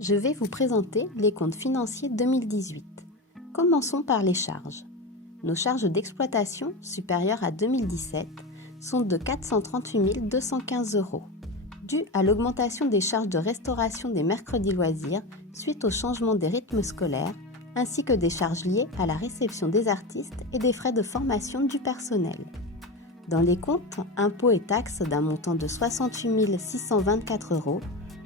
Je vais vous présenter les comptes financiers 2018. Commençons par les charges. Nos charges d'exploitation, supérieures à 2017, sont de 438 215 €, dues à l'augmentation des charges de restauration des mercredis loisirs suite au changement des rythmes scolaires, ainsi que des charges liées à la réception des artistes et des frais de formation du personnel. Dans les comptes impôts et taxes d'un montant de 68 624 €,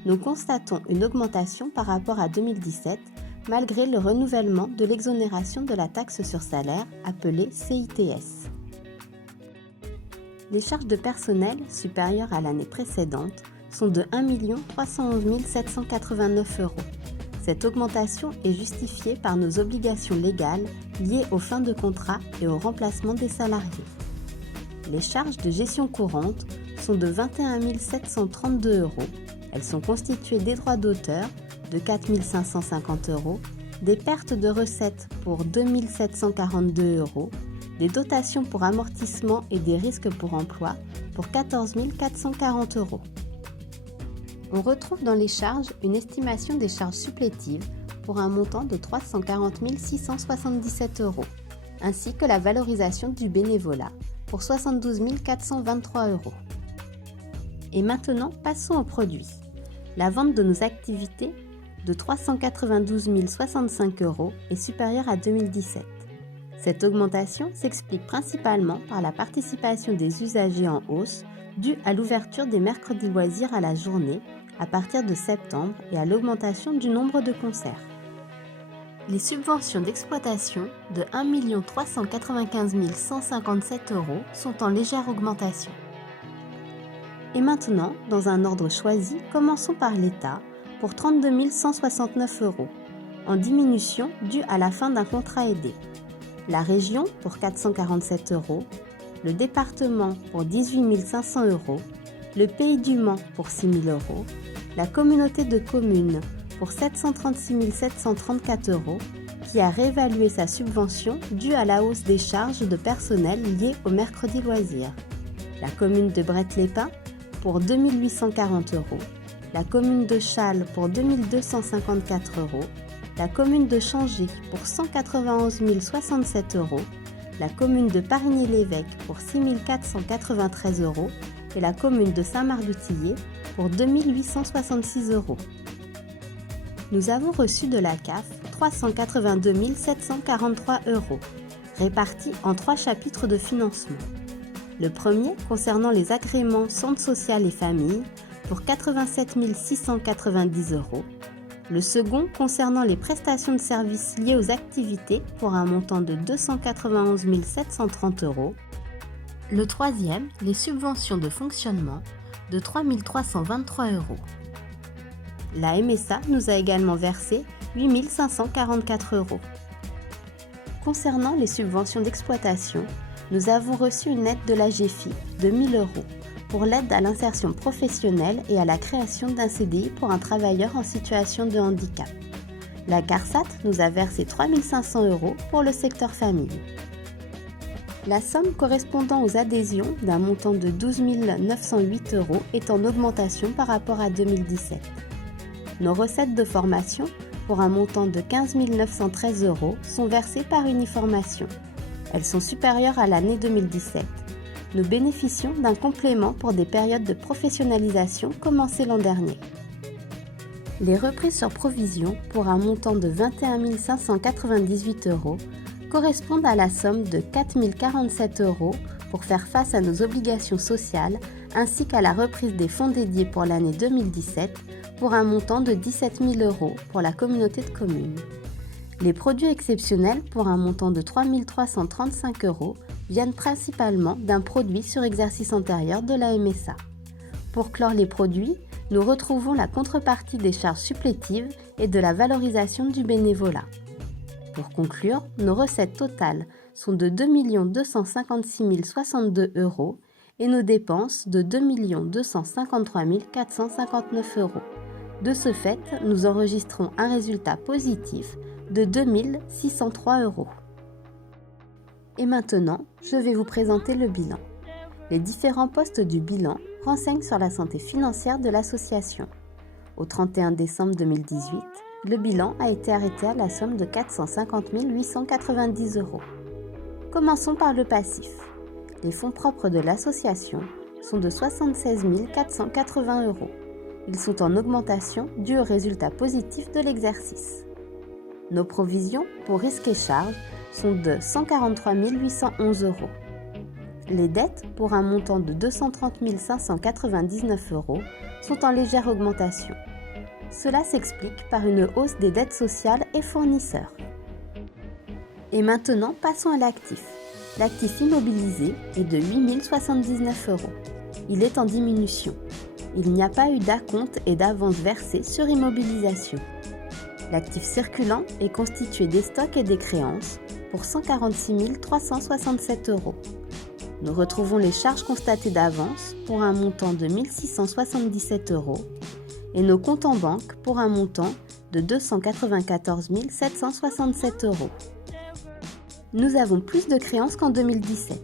nous constatons une augmentation par rapport à 2017, malgré le renouvellement de l'exonération de la taxe sur salaire, appelée CITS. Les charges de personnel supérieures à l'année précédente sont de 1 311 789 €. Cette augmentation est justifiée par nos obligations légales liées aux fins de contrat et au remplacement des salariés. Les charges de gestion courante sont de 21 732 €. Elles sont constituées des droits d'auteur de 4 550 €, des pertes de recettes pour 2 742 €, des dotations pour amortissement et des risques pour emploi pour 14 440 €. On retrouve dans les charges une estimation des charges supplétives pour un montant de 340 677 €, ainsi que la valorisation du bénévolat pour 72 423 €. Et maintenant, passons aux produits. La vente de nos activités de 392 065 € est supérieure à 2017. Cette augmentation s'explique principalement par la participation des usagers en hausse due à l'ouverture des mercredis loisirs à la journée à partir de septembre et à l'augmentation du nombre de concerts. Les subventions d'exploitation de 1 395 157 € sont en légère augmentation. Et maintenant, dans un ordre choisi, commençons par l'État pour 32 169 €, en diminution due à la fin d'un contrat aidé. La région pour 447 €, le département pour 18 500 €, le Pays du Mans pour 6 000 €, la communauté de communes pour 736 734 € qui a réévalué sa subvention due à la hausse des charges de personnel liées au mercredi loisirs, la commune de Brett-les-Pins pour 2 840 €, la commune de Chasles pour 2 254 €, la commune de Changé pour 191 067 €, la commune de Parigny-l'Évêque pour 6 493 € et la commune de Saint-Marc-de-Tillier pour 2 866 €. Nous avons reçu de la CAF 382 743 €, répartis en 3 chapitres de financement. Le premier concernant les agréments Centre social et famille pour 87 690 €, le second concernant les prestations de services liées aux activités pour un montant de 291 730 €, le troisième les subventions de fonctionnement de 3 323 €. La MSA nous a également versé 8 544 €. Concernant les subventions d'exploitation, nous avons reçu une aide de la GEFI de 1 000 € pour l'aide à l'insertion professionnelle et à la création d'un CDI pour un travailleur en situation de handicap. La CARSAT nous a versé 3 500 € pour le secteur famille. La somme correspondant aux adhésions d'un montant de 12 908 € est en augmentation par rapport à 2017. Nos recettes de formation, pour un montant de 15 913 € sont versées par Uniformation. Elles sont supérieures à l'année 2017. Nous bénéficions d'un complément pour des périodes de professionnalisation commencées l'an dernier. Les reprises sur provision, pour un montant de 21 598 € correspondent à la somme de 4 047 € pour faire face à nos obligations sociales, ainsi qu'à la reprise des fonds dédiés pour l'année 2017, pour un montant de 17 000 € pour la communauté de communes. Les produits exceptionnels pour un montant de 3 335 € viennent principalement d'un produit sur exercice antérieur de la MSA. Pour clore les produits, nous retrouvons la contrepartie des charges supplétives et de la valorisation du bénévolat. Pour conclure, nos recettes totales sont de 2 256 062 € et nos dépenses de 2 253 459 €. De ce fait, nous enregistrons un résultat positif de 2 603 €. Et maintenant, je vais vous présenter le bilan. Les différents postes du bilan renseignent sur la santé financière de l'association. Au 31 décembre 2018, le bilan a été arrêté à la somme de 450 890 €. Commençons par le passif. Les fonds propres de l'association sont de 76 480 €. Ils sont en augmentation dû aux résultats positifs de l'exercice. Nos provisions pour risques et charges sont de 143 811 €. Les dettes, pour un montant de 230 599 € sont en légère augmentation. Cela s'explique par une hausse des dettes sociales et fournisseurs. Et maintenant, passons à l'actif. L'actif immobilisé est de 8 079 €. Il est en diminution. Il n'y a pas eu d'acompte et d'avance versée sur immobilisation. L'actif circulant est constitué des stocks et des créances pour 146 367 €. Nous retrouvons les charges constatées d'avance pour un montant de 1 677 € et nos comptes en banque pour un montant de 294 767 €. Nous avons plus de créances qu'en 2017.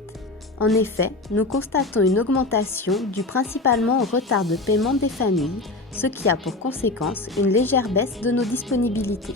En effet, nous constatons une augmentation due principalement au retard de paiement des familles, ce qui a pour conséquence une légère baisse de nos disponibilités.